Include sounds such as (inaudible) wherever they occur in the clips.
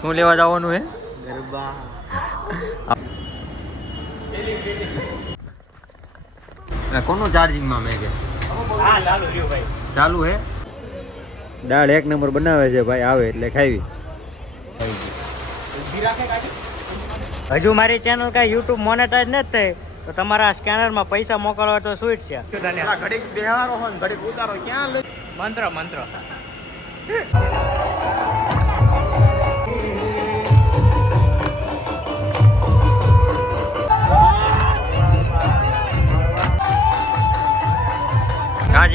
શું લેવા જવાનું હે? ગરબા કોનું ચાર્જિંગમાં મેં કે? હા ચાલુ રહ્યું ભાઈ ચાલુ હે? દાળ એક નંબર બનાવે છે ભાઈ આવે એટલે ખાવી. હજુ મારી ચેનલ કાંઈ યુટ્યુબ મોનેટાઈઝ નથી થઈ તો તમારા સ્કેનરમાં પૈસા મોકલવા તો સ્વીટ છે. ઘડીક બેહારો હોય ઘડીક ઉતારો ક્યાં મંત્ર મંત્ર.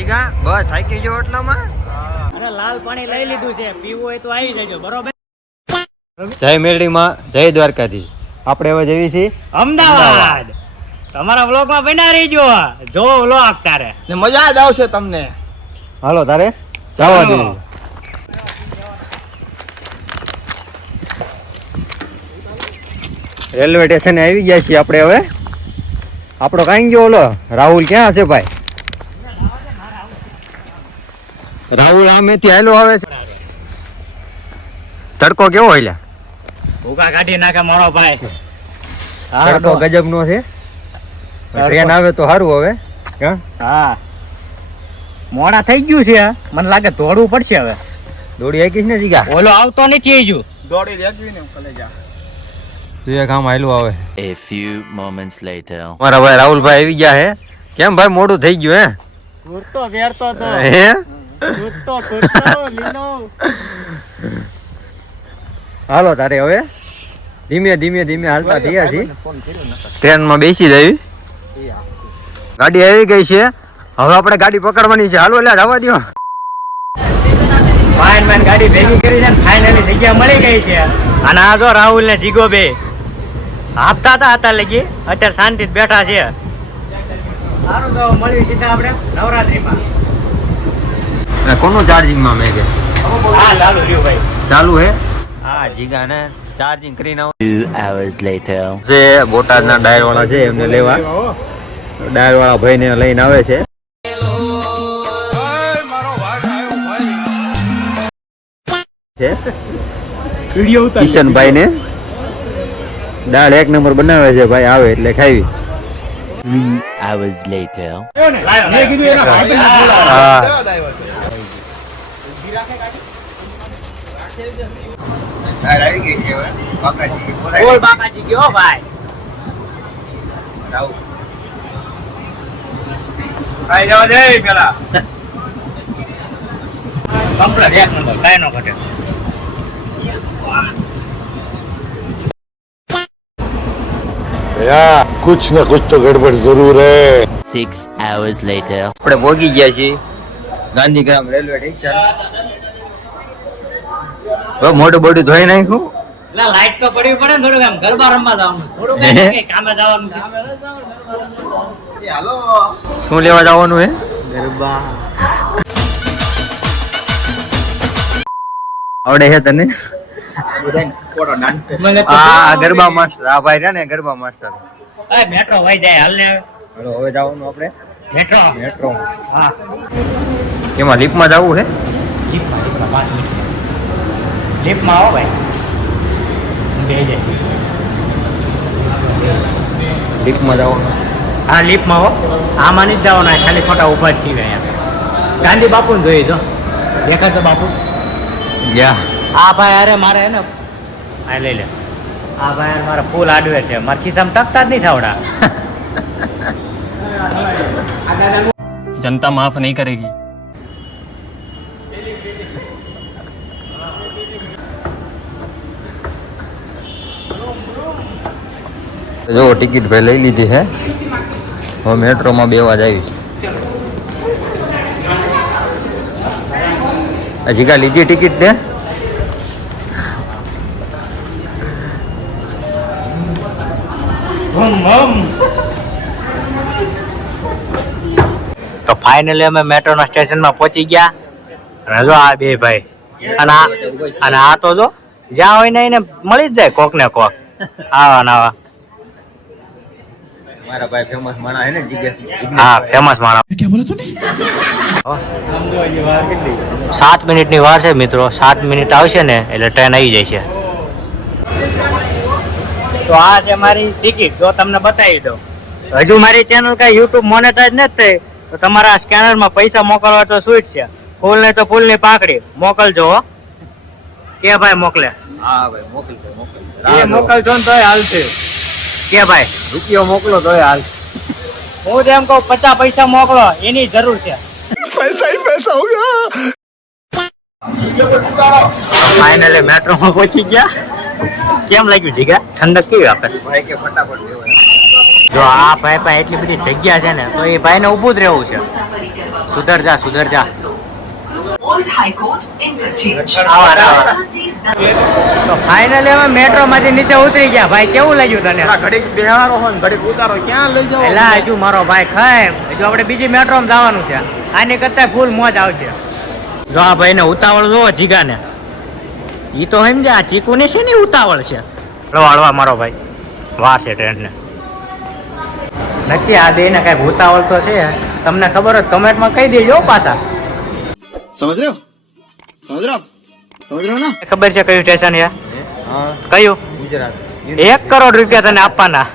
જીગા બસ થાકી ગયો એટલામાં? અરે લાલ પાણી લઈ લીધું છે પીવું હોય તો આવી જજો બરોબર? જય મેરડીમાં જય દ્વારકાધીશ. આપણે હવે જઈએ છીએ અમદાવાદ. તમારા વ્લોગમાં બના રહીજો. જો વ્લોગ તારે. ને મજા જ આવશે તમને. હાલો તારે? જવા દે. રેલવે સ્ટેશને આવી ગયા છીએ આપણે હવે. આપણો કાંઈ ગયો ઓલો? રાહુલ ક્યાં હશે ભાઈ? રાહુલ આમે ત્યાં આવે છે. તડકો કેવો હોય ભૂકા કાઢી નાખે મારો ભાઈ. તડકો ગજબ નો છે. ટ્રેન આવે તો સારું હવે. હા? મોડા થઈ ગયું છે મને લાગે દોડવું પડશે હવે. દોડી આવીશ ને જીગા? ઓલો આવતો નથી હજુ. દોડી દેખવી ને કલેજા. તું આમ હાલું આવે. A few moments later. મારા ભાઈ રાહુલભાઈ આવી ગયા હે કેમ ભાઈ મોડું થઈ ગયું હે? તો. હે? કુર્તો કુર્તો લીલો. હાલો તારે હવે? ધીમે ધીમે ધીમે હાલતા થયા છીએ ટ્રેનમાં બેસી જઈ ગાડી આવી ગઈ છે. હવે આપણે ગાડી પકડવાની છે. હાલો એટલે જવા દો ફાઇન મેન ગાડી ભેગી કરી છે ફાઇનલી જગ્યા મળી ગઈ છે. અને આ જો રાહુલ ને જીગો બે. આપતા હતા હતા લગી. અત્યારે શાંતિ બેઠા છે. સારું તો મળ્યું સીધા આપણે નવરાત્રીમાં. કોનું ચાર્જિંગમાં મેં કે? ચાલુ ભાઈ. ચાલુ હે? હા જીગા ને ચાર્જિંગ કરીને આવું. જે બોટાદના ડાયર વાળા છે એમને લેવા. ડાયર વાળા ભાઈને લઈને આવે છે. છે? કિશનભાઈ ને દાળ એક નંબર બનાવે છે ભાઈ આવે એટલે ખાવી Three hours later. મેં કીધું એના ભાઈ હા. બોલ બાપાજી ગયો ભાઈ. કમ્પ્લેટ એક નંબર કાંઈ નો ઘટે. યા કુછ ને કુછ તો ગડબડ જરૂર હે. 6 hours later. આપણે પહોંચી ગયા છે ગાંધીગ્રામ રેલવે સ્ટેશન. મોટું બોટું ધોઈ નાખ્યું. ના લાઈટ તો પડવી પડે થોડું આમ ગરબા રમવા જવાનું. થોડું કામે જવાનું છે. હાલો શું લેવા જવાનું હે? ગરબા. આવડે છે તને? ગરબા માસ્ટર આ ભાઈ રહ્યા ને ગરબા માસ્ટર મેટ્રો વહી જાય હાલ ને. હવે જવાનું આપણે. મેટ્રો મેટ્રો હા. એમાં લીપમાં જવું છે? લીપમાં લીફ્ટમાં પાંચ મિનિટ. લીફ્ટમાં આવો ભાઈ. બે જાય. લીપમાં જવાનું. હા લીફ્ટમાં આવો. આમાં નથી જવાના ખાલી ખોટા ઊભા જ છીએ અહીંયા. ગાંધી બાપુને જોઈએ તો દેખાતો બાપુ. યા. આ ભાઈ અરે મારે હે ને આ લઈ લે આ ભાઈ અરે મારા ફૂલ આડવે છે મારા ખિસ્સામાં તકતા જ નહીં થાવડા જનતા માફ નહીં કરેગી જો ટિકિટ ભાઈ લઈ લીધી હે હવે મેટ્રોમાં બેવા જ આવી હજી કાં લીધી ટિકિટ તે તો ફાઇનલી અમે મેટ્રોના સ્ટેશનમાં પહોંચી ગયા. અને જો આ બે ભાઈ. અને આ અને આ તો જો જ્યાં હોય ને એને મળી જ જાય કોક ને કોક. આવા ને આવા. મારા ભાઈ ફેમસ માણા હે ને જીગેશ હા ફેમસ માણસ. સાત મિનિટની વાર છે મિત્રો. સાત મિનિટ આવશે ને એટલે ટ્રેન આવી જાય છે તો આ છે મારી ટિકિટ જો તમને બતાવી દઉં. હજુ મારી ચેનલ કઈ યુટ્યુબ મોનેટાઈઝ નથી થઈ. તો તમારા સ્કેનરમાં પૈસા મોકલવા તો સ્વીટ છે. ફૂલ ને તો ફૂલની પાકડી. મોકલજો હો. કે ભાઈ મોકલે? હા ભાઈ મોકલજો મોકલજો. મોકલજો ને તોય હાલશે કે ભાઈ? રૂપિયો મોકલો તોય હાલ. હું એમ કહું પચાસ પૈસા મોકલો એની જરૂર છે. ફાઇનલી મેટ્રોમાં પહોંચી ગયા. કેમ લાગ્યું જીગા? ઠંડક કેવી આપે? ભાઈ કે ફટાફટ લેવાય. જો આ ભાઈ પાસે એટલી બધી જગ્યા છે ને તો એ ભાઈને ઊભું જ રહેવું છે. સુધર જા સુધર જા. તો ફાઇનલી અમે મેટ્રો માંથી નીચે ઉતરી ગયા. ભાઈ કેવું લાગ્યું તને? ઘડીક બેહારો હોય ઘડીક ઉતારો. ક્યાં લઈ જાવ? એલા હજુ મારો ભાઈ ખાય. હજુ આપણે બીજી મેટ્રો માં જવાનું છે. આની કરતા ફૂલ મોજ આવશે. જો આ ભાઈ ને ઉતાવળ જોવો જીગા ને ઈ તો સમજે આ ચીકુ ને છે ને ઉતાવળ છે. વાળવા મારો ભાઈ. વાર છે ટ્રેન ને નક્કી આ બે ને ભૂતાવળ તો છે. તમને ખબર હોય કમેન્ટમાં કહી દેજો પાછા. સમજ રહ્યો સમજ રહ્યો સમજ રહ્યો ને ખબર છે કયું સ્ટેશન છે? કયું? ગુજરાત. એક કરોડ રૂપિયા તને આપવાના.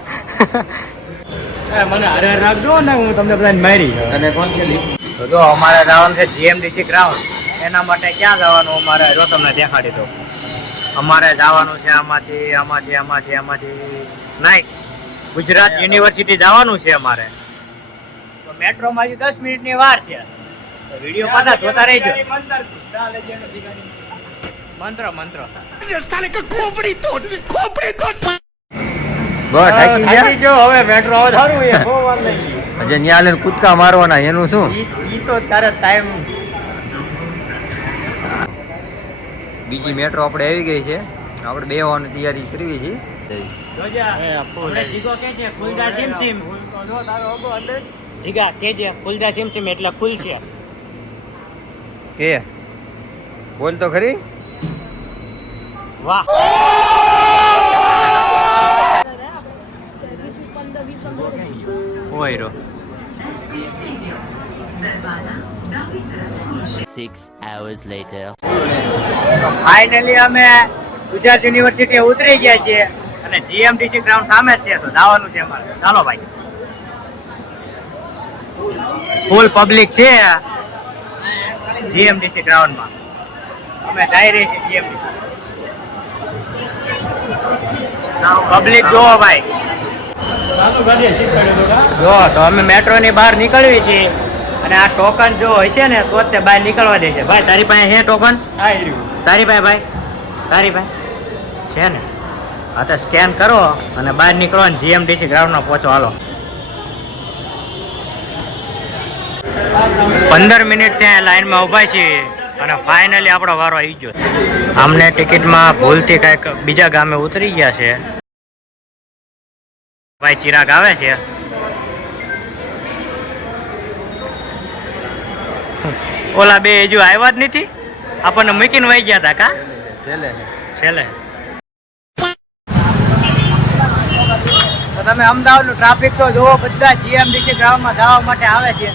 મને હરે રાખજો ને હું તમને બધાને મારી અને ફોન કરી તો જો અમારે જવાનું છે જીએમડીસી ગ્રાઉન્ડ એના માટે ક્યાં જવાનું અમારે? જો તમને દેખાડી દો અમારે જવાનું છે આમાંથી આમાંથી આમાંથી આમાંથી. નાઈક ગુજરાત યુનિવર્સિટી જવાનું છે અમારે. તો મેટ્રોમાં હજી દસ મિનિટની વાર છે. વીડિયો પાછા જોતા રહેજો. મંત્ર મંત્ર. બસ થાકી ગયા? થાકી ગયો. હવે મેટ્રો હવે સારું એ બહુ વાર નહીં હજી ન્યા લઈને કૂદકા મારવાના એનું શું? ઈ તો તારે ટાઈમ બીજી મેટ્રો આપણે આવી ગઈ છે. આપણે બે હોવાની તૈયારી કરવી છે. જીગો કે છે? ફૂલદા સીમ સીમ જીગા કે ફૂલદા સીમ સીમ એટલે ફૂલ છે. કે? બોલ તો ખરી. વાહ. ઓય રો. Six hours later. ફાઇનલી અમે ગુજરાત યુનિવર્સિટી ઉતરી ગયા છીએ. અને જીએમડીસી ગ્રાઉન્ડ સામે જ છે તો જવાનું છે અમારે. ચાલો ભાઈ. ફૂલ પબ્લિક છે. જીએમડીસી ગ્રાઉન્ડમાં અમે જઈ રહી છીએ જીએમડીસી પબ્લિક જોવો ભાઈ. જો તો અમે મેટ્રો ની બહાર નીકળવી છીએ. અને આ ટોકન જો હશે ને તો તે બહાર નીકળવા દેશે ભાઈ તારી પાસે હે ટોકન તારી પાસે ભાઈ? તારી પાસે? છે ને? તો સ્કેન કરો અને બહાર નીકળો અને જીએમડીસી ગ્રાઉન્ડમાં પહોંચો. હાલો. પંદર મિનિટ ત્યાં લાઈનમાં ઊભા છીએ અને ફાઇનલી આપણો વારો આવી ગયો. અમને ટિકિટમાં ભૂલથી કાંઈક બીજા ગામે ઉતરી ગયા છે. ભાઈ ચિરાગ આવે છે. ઓલા બે હજુ આવ્યા જ નથી? આપણને મૂકીને વહી ગયા હતા કા? છેલ્લે. છેલ્લે. તમે અમદાવાદનું ટ્રાફિક તો જોવો, બધા જીએમડીસી ગ્રાઉન્ડમાં જવા માટે આવે છે.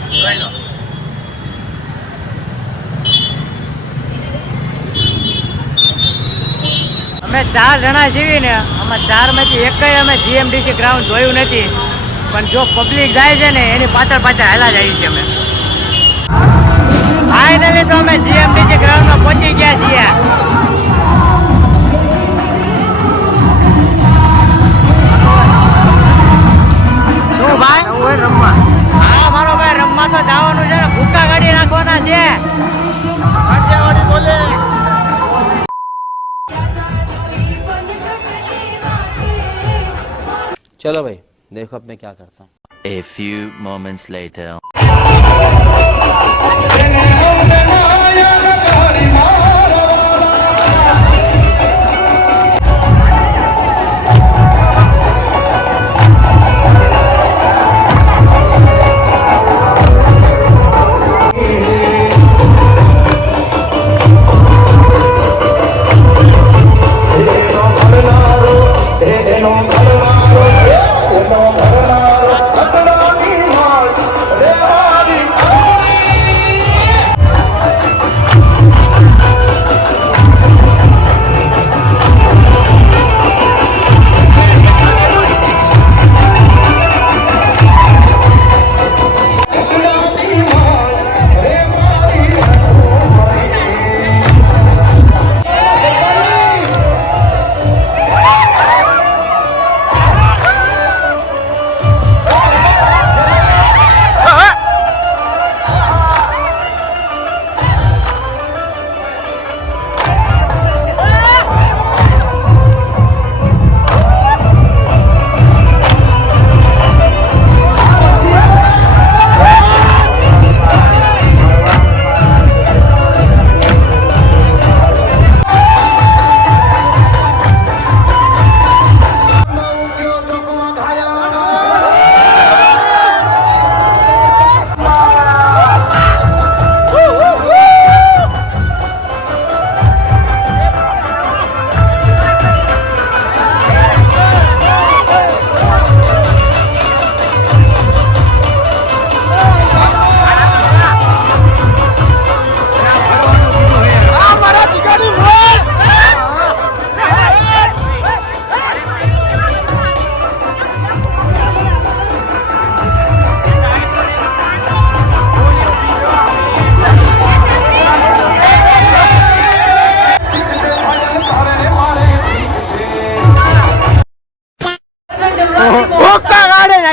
અમે ચાર જણા છીએ ને, આમાં ચારમાંથી એકય અમે જીએમડીસી ગ્રાઉન્ડ જોયું નથી. પણ જો પબ્લિક જાય છે ને, એની પાછળ પાછળ હાલા જઈએ છીએ અમે. ફાઇનલી તો અમે જીએમડીસી ગ્રાઉન્ડમાં પહોંચી ગયા છીએ. શું ભાઈ રમવા હા મારો ભાઈ રમવા તો જવાનું છે ને ભૂકા ગાડી રાખવાના છે चलो भाई देखो अब मैं क्या करता हूँ A few moments later.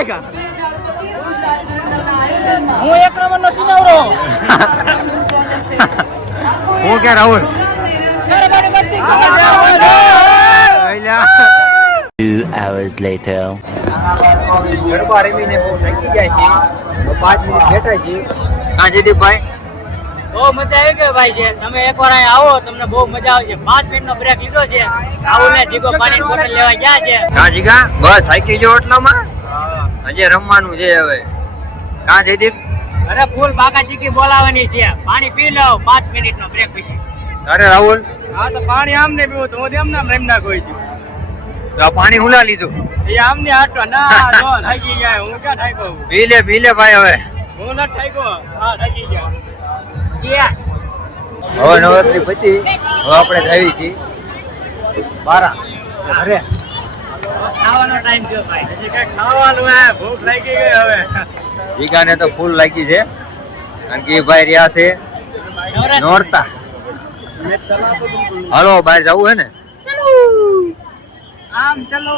નાખ્યા હું એક નંબર નો સિનાવરો. હું કે Rahul? Two hours later. Garba રમીને બહુ થાકી છે. પાંચ મિનિટ બેઠા છીએ હા જયદીપભાઈ બહુ મજા આવી ગઈ ભાઈ છે. તમે એકવાર અહીં આવો તમને બહુ મજા આવશે. પાંચ મિનિટ નો બ્રેક લીધો છે. રાહુલ ને જીગો પાણી બોટલ લેવા ગયા છે. હા જીગા બસ થાકી ગયો એટલામાં હજી રમવાનું છે હવે. કાં જયદીપ? અરે ફૂલ બાકાજી ચીકી બોલાવાની છે. પાણી પી લો પાંચ મિનિટ નો બ્રેક પછી. અરે રાહુલ. હા તો પાણી આમ ને પીવું તો હું એમ નામ રેમ ના કોઈ તો આ પાણી હુલા લીધું? એ આમ ને હાટો ના (laughs) જો થાકી ગયા હું ક્યાં થાક્યો પી લે પી લે ભાઈ હવે. હું નથી થાક્યો હા થાકી ગયા. ચીયર્સ હવે નવરાત્રી પતી હવે આપણે જાવી છીએ બારા. અરે ખાવાનો ટાઈમ થયો ભાઈ. કે ખાવાનું હે ભૂખ લાગી ગઈ હવે. જીગાને તો ફૂલ લાગી છે. કારણ કે ભાઈ રહ્યા છે નોરતા. હાલો બહાર જવું હે ને? આમ ચલો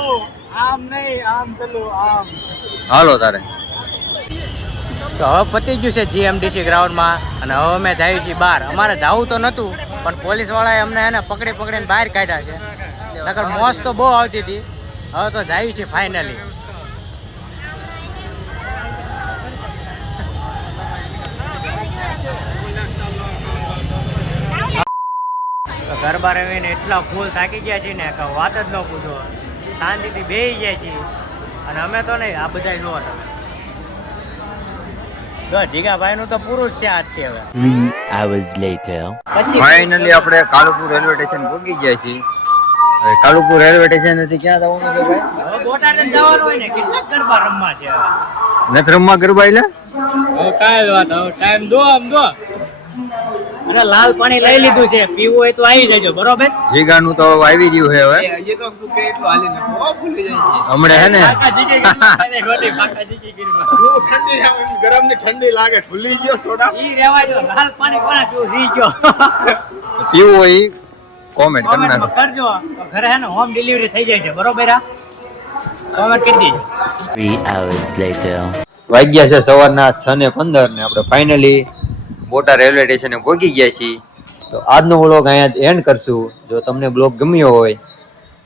આમ નહીં આમ ચલો આમ. હાલો તારે. તો હવે પતી ગયું છે જીએમડીસી ગ્રાઉન્ડમાં અને હવે અમે જઈએ છીએ બહાર. અમારે જવું તો નહોતું પણ પોલીસવાળાએ અમને એને પકડી પકડીને બહાર કાઢ્યા છે. નકર મોજ તો બહુ આવતી હતી. હવે તો જાય છે ફાઇનલી ગરબા રમીને એટલા ફૂલ થાકી ગયા છીએ ને કે વાત જ ન પૂછો. શાંતિથી બેસી ગયા છીએ. અને અમે તો નહીં આ બધા નો તમે જો જીગાભાઈ નું તો પૂરું છે આજથી હવે. Three hours later. ફાઇનલી આપણે કાલુપુર રેલવે સ્ટેશન પહોંચી ગયા છીએ. કાલુપુર રેલવે સ્ટેશનથી ક્યાં જવાનું છે ભાઈ? બોટાદ જ જવાનું હોય ને કેટલા ગરબા રમવા છે નથી રમવા ગરબા એટલે? હવે કાલ વાત હવે ટાઈમ દો આમ દો. અરે લાલ પાણી લઈ લીધું છે પીવું હોય તો આવી જજો બરોબર? જીગાનું તો આવી ગયું છે હવે. હમણે હે ને? કાકાજી કે ગીરમાં ખાને ખોટી કાકાજી કે ને ગરમ. ને ઠંડી લાગે ભૂલી ગયો સોડા ઈ રેવા દો લાલ પાણી કોને પીવું? સી ગયો. પીવું હોય ઈ. કોમેન્ટ કરી નાખો કરજો. ઘરે હે ને હોમ ડિલિવરી થઈ જાય છે. બરોબર આ? કોમેન્ટ કરી દીજો. 3 hours later. વાગ્યા છે સવારના છ ને પંદર ને આપણે ફાઇનલી બોટા રેલવે સ્ટેશને પહોંચી ગયા છીએ. તો આજનો વ્લોગ અહીંયા એન્ડ કરશું. જો તમને બ્લોગ ગમ્યો હોય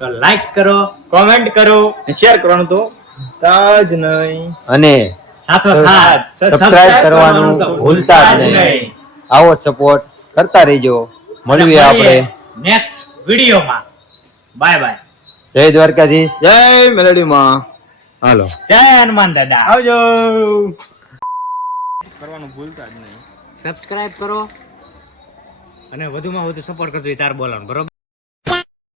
તો લાઈક કરો કોમેન્ટ કરો શેર કરવાનું તો તાજ નહીં. અને સાથો સાથ. સબસ્ક્રાઇબ કરવાનું ભૂલતા જ નહીં. આવો સપોર્ટ કરતા રહેજો. મળીએ આપણે. નેક્સ્ટ વિડીયોમાં. બાય બાય જય દ્વારકાધીશ. જય મેલડી માં હાલો. જય હનુમાન દાદા. આવજો. કરવાનું ભૂલતા જ નહીં. સબસ્ક્રાઇબ કરો અને વધુમાં વધુ સપોર્ટ કરજો એ તાર બોલવાનું બરોબર?